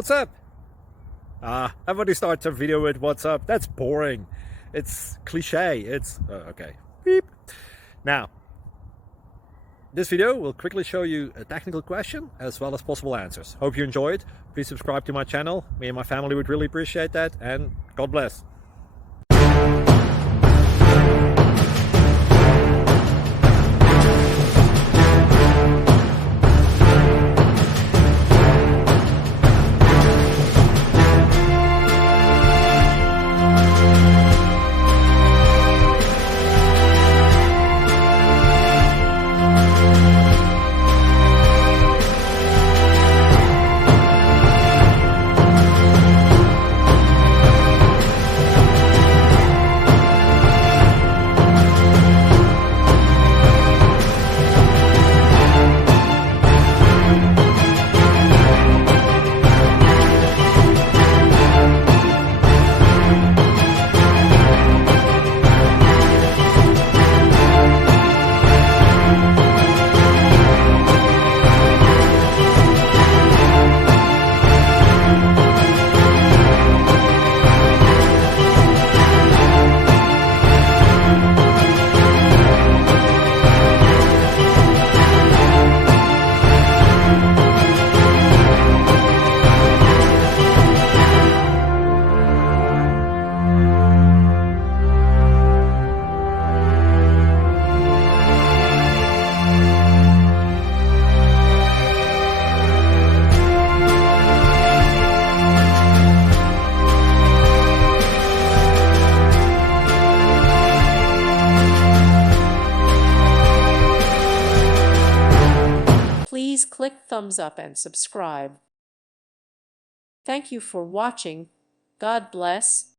What's up? Everybody starts a video with what's up. That's boring. It's cliche. It's okay. Beep. Now, this video will quickly show you a technical question as well as possible answers. Hope you enjoyed. Please subscribe to my channel. Me and my family would really appreciate that, and God bless. Please click thumbs up and subscribe. Thank you for watching. God bless.